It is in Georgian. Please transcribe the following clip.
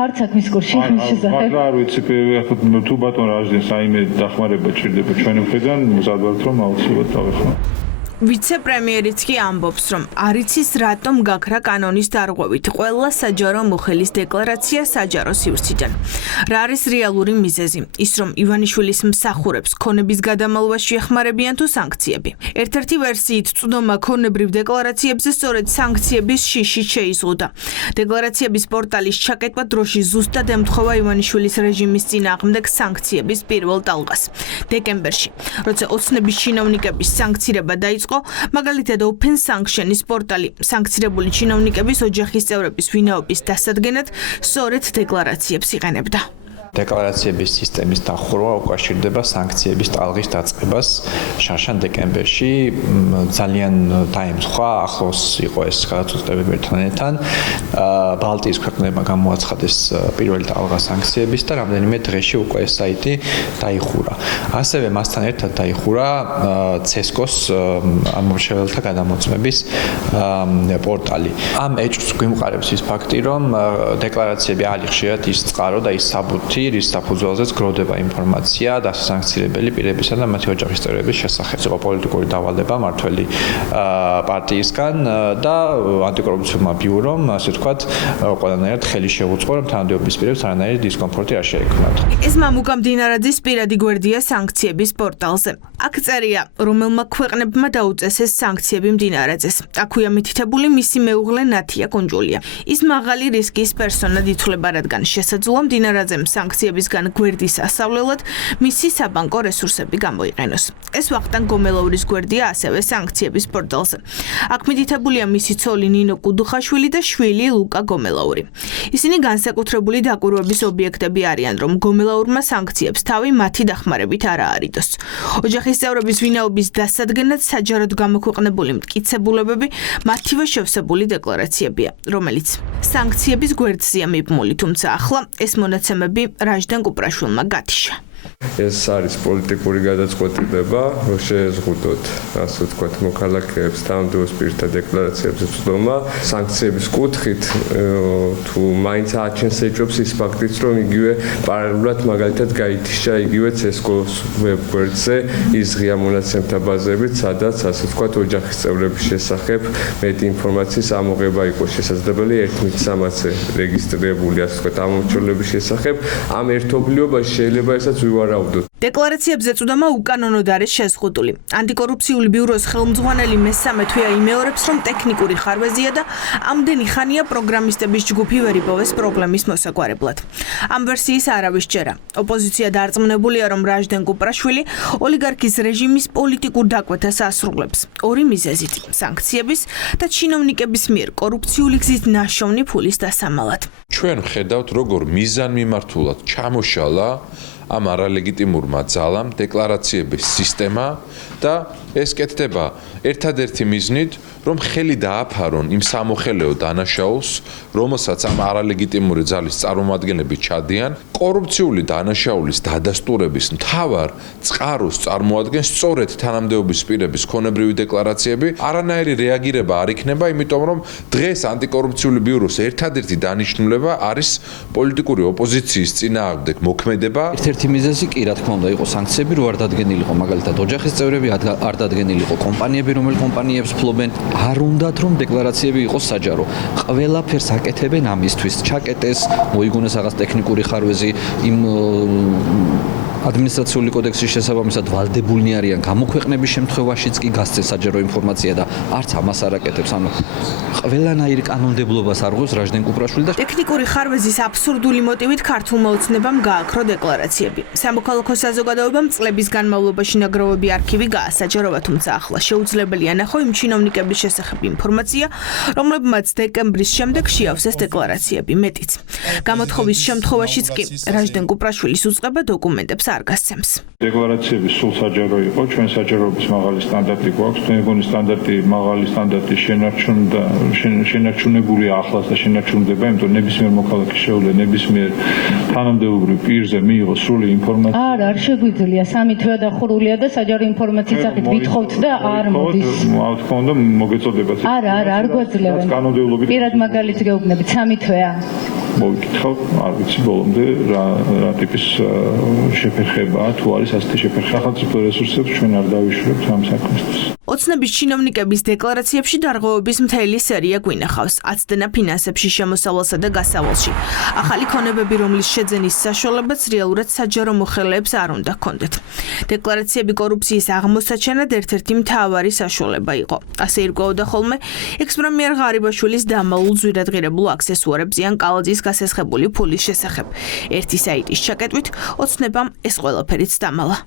ხართ საქმის კურსში ამის შესახებ? მართლა არ ვიცი, თუ ბატონ რაჟდენს აიმე დახმარება ჭირდება ჩვენი მხრიდან, მზად ვართ რომ აუცილებლად დავეხმაროთ. ვიცე-პრემიერიც კი ამბობს, რომ არ იცის რატომ გაქრა კანონის დარღვევით ყველა საჯარო მოხელის დეკლარაცია საჯარო სივრციდან. რა არის რეალური მიზეზი? ის რომ ივანიშვილის მსახურებს ქონების გადამალვაში ეხმარებიან თუ სანქციები. ერთ-ერთი ვერსიით წვდომა ქონებრივ დეკლარაციებზე სწორედ სანქციების შიშით შეიზღუდა. დეკლარაციების პორტალის ჩაკეტვა დროში ზუსტად ემთხოვა ივანიშვილის რეჟიმის წინააღმდეგ სანქციების პირველ ტალღას. დეკემბერში, როცა ოცნების ჩინოვნიკების სანქცირება დაიწყო, მაგალითად Open Sanctions პორტალი სანქცირებული ჩინოვნიკების ოჯახის წევრების ვინაობის დასადგენად სწორედ დეკლარაციებს იყენებდა. დეკლარაციების სისტემის დახურვა უკავშირდება სანქციების ტალღის დაწყებას. შარშან დეკემბერში ძალიან დაემთხვა, ახლოს იყო ეს გადაწყვეტილება ერთმანეთთან. ბალტიის ქვეყნებმა გამოაცხადეს პირველი ტალღა სანქციების და რამდენიმე დღეში უკვე ეს საიტი დაიხურა. ასევე მასთან ერთად დაიხურა CESCO-ს ამომრჩეველთა გადამოწმების პორტალი. ამ ეჭვს გვიმყარებს ის ფაქტი, რომ დეკლარაციები არის ხშირად ის წყარო და ის საბუთი, რის საფუძველზეც გროვდება ინფორმაცია დასასანქცირებელი პირებისა და მათი ოჯახის წევრების შესახებ. იყო პოლიტიკური დავალება მართველი პარტიისგან და ანტიკორუფციულმა ბიურომ, ასე ვთქვათ, ყველანაირად ხელი შეუწყო, რომ თანამდებობის პირებს არანაირი დისკომფორტი არ შეექმნათ. ეს მამუკა მდინარაძის პირადი გვერდია სანქციების პორტალზე. აქ წერია, რომელმა ქვეყნებმა დაუწესეს სანქციები მდინარაძეს. აქვეა მითითებული მისი მეუღლე ნათია კუნჯულია. ის მაღალი რისკის პერსონად ითვლება, რადგან შესაძლოა მდინარაძემ სანქციებისგან გვერდის ასავლელად მისი საბანკო რესურსები გამოიყენოს. ეს ვახტანგ გომელაურის გვერდია ასევე სანქციების პორტალზე. აქ მითითებულია მისი ცოლი ნინო კუდუხაშვილი და შვილი ლუკა გომელაური. ისინი განსაკუთრებული დაკვირვების ობიექტები არიან, რომ გომელაურმა სანქციებს თავი მათი დახმარებით არ აარიდოს. ოჯახის წევრების ვინაობის დასადგენად საჯაროდ გამოქვეყნებული მტკიცებულებები მათივე შევსებული დეკლარაციებია, რომელიც სანქციების გვერდზეა მიბმული, თუმცა ახლა ეს მონაცემები რაჟდენ კუპრაშვილმა გათიშა. ეს არის პოლიტიკური გადაწყვეტილება, რომ შეეზღუდოთ, ასე ვთქვათ, მოქალაქეებს თანამდებობის პირთა დეკლარაციებზე წვდომა. სანქციების კუთხით თუ მაინც აჩენს ეჭვებს ის ფაქტიც, რომ იგივე პარალელურად მაგალითად გაითიშა იგივე CESCO-ს ვებგვერდზე ის ღია მონაცემთა ბაზებით, სადაც ასე ვთქვათ, ოჯახის წევრების შესახებ მეტი ინფორმაციის ამოღება იყო შესაძლებელი 1.3-ზე რეგისტრირებული, ასე ვთქვათ, ამომრჩევლების შესახებ. ამ ერთობლიობაში შეიძლება ესაც ვივარაუდოთ. დეკლარაციებზე წვდომა უკანონოდ არის შეზღუდული. ანტიკორუფციული ბიუროს ხელმძღვანელი მესამე თვეა იმეორებს, რომ ტექნიკური ხარვეზია და ამდენი ხანია პროგრამისტების ჯგუფი ვერ იპოვეს პრობლემის მოსაგვარებლად. ამ ვერსიის არავის ჯერა. ოპოზიცია დარწმუნებულია, რომ რაჟდენ კუპრაშვილი ოლიგარქის რეჟიმის პოლიტიკურ დაკვეთას ასრულებს. ორი მიზეზით: სანქციების და ჩინოვნიკების მიერ კორუფციული გზით ნაშოვნი ფულის დასამალად. ჩვენ ხედავთ, როგორ მიზანმიმართულად ჩამოშალა ამ არალეგიტიმურმა ძალამ დეკლარაციების სისტემა და ეს კეთდება ერთადერთი მიზნით, რომ ხელი დააფარონ იმ სამოხელეო დანაშაულს, რომელსაც ამ არალეგიტიმური ძალის წარმომადგენლები ჩადიან, კორუფციული დანაშაულის დადასტურების მთავარ წყაროს წარმოადგენს სწორედ თანამდებობის პირების ქონებრივი დეკლარაციები. არანაირი რეაგირება არ იქნება, იმიტომ რომ დღეს ანტიკორუფციული ბიუროს ერთადერთი დანიშნულება არის პოლიტიკური ოპოზიციის წინააღმდეგ მოქმედება. ერთ-ერთი მიზეზი კი რა თქმა უნდა იყო სანქციები, რო არ დადგენილიყო მაგალითად ოჯახის წევრები, არ დადგენილიყო კომპანიები, რომელ კომპანიებს ფლობენ. არ უნდათ რომ დეკლარაციები იყოს საჯარო. ყველაფერს აკეთებენ ამისთვის. ჩაკეტეს, მოიგონეს რაღაც ტექნიკური ხარვეზი, იმ ადმინისტრაციული კოდექსის შესაბამისად ვალდებულნი არიან გამოქვეყნების შემთხვევაშიც კი გასცეს საჯარო ინფორმაცია და არც ამას არ აკეთებს. ანუ ყველანაირი კანონმდებლობას არღვევს რაჟდენ კუპრაშვილი და ტექნიკური ხარვეზის აბსურდული მოტივით ქართულმა ოცნებამ გააქრო დეკლარაციები. სამოქალაქო საზოგადოებამ წლების განმავლობაში ნაგროვები არქივი გაასაჯაროვა, თუმცა ახლა შეუძლებელია ნახო იმ ჩინოვნიკების შესახებ ინფორმაცია, რომლებმაც დეკემბრის შემდეგ შეავსეს დეკლარაციები. მეტიც. გამოთხოვის შემთხვევაშიც კი რაჟდენ კუპრაშვილის უწყება დოკუმენტებს არ გასცემს. დეკლარაციები სულ საჯარო იყო, ჩვენ საჯაროების მაღალი სტანდარტი გვაქვს, თქვენი სტანდარტი, მაღალი სტანდარტი შენარჩუნებულია ახლაც და შენარჩუნდება, იმიტომ ნებისმიერ მოქალაქეს შეუძლია ნებისმიერ თანამდებობრივ პირზე მიიღოს სრული ინფორმაცია. არ არა, არ შეგვიძლია, სამი თვეა დახურულია და საჯარო ინფორმაციის სახით ვითხოვთ და არ მოდის. თქმა უნდა, მოგეწოდებათ. არა, არ გვაძლევენ. კანონმდებლობით პირად მაგალითს გეუბნებით, სამი თვეა. მოგიკითხავ, არ ვიცი ბოლომდე რა ტიპის შეფერხებაა, თუ არის ასეთი შეფერხება. სახელმწიფო რესურსებს ჩვენ არ დავიშურებთ ამ საქმისთვის. ოცნების ჩინოვნიკების დეკლარაციებში დარღვევების მთელი სერია გვინახავს. აცდენა ფინანსებში შემოსავალსა და გასავალში. ახალი ქონებები, რომლის შეძენის საშუალებაც რეალურად საჯარო მოხელეებს არ უნდა ჰქონდეთ. დეკლარაციები კორუფციის აღმოსაჩენად ერთ-ერთი მთავარი საშუალება იყო. ასე ირკვეოდა ხოლმე ექს-პრემიერ ღარიბაშვილის დამალულ ზვირადღირებულ აქსესუარებს იან კალაძის გასესხებული ფულის შესახებ. ერთი საიტის ჩაკეტვით ოცნებამ ეს ყველაფერიც დამალა.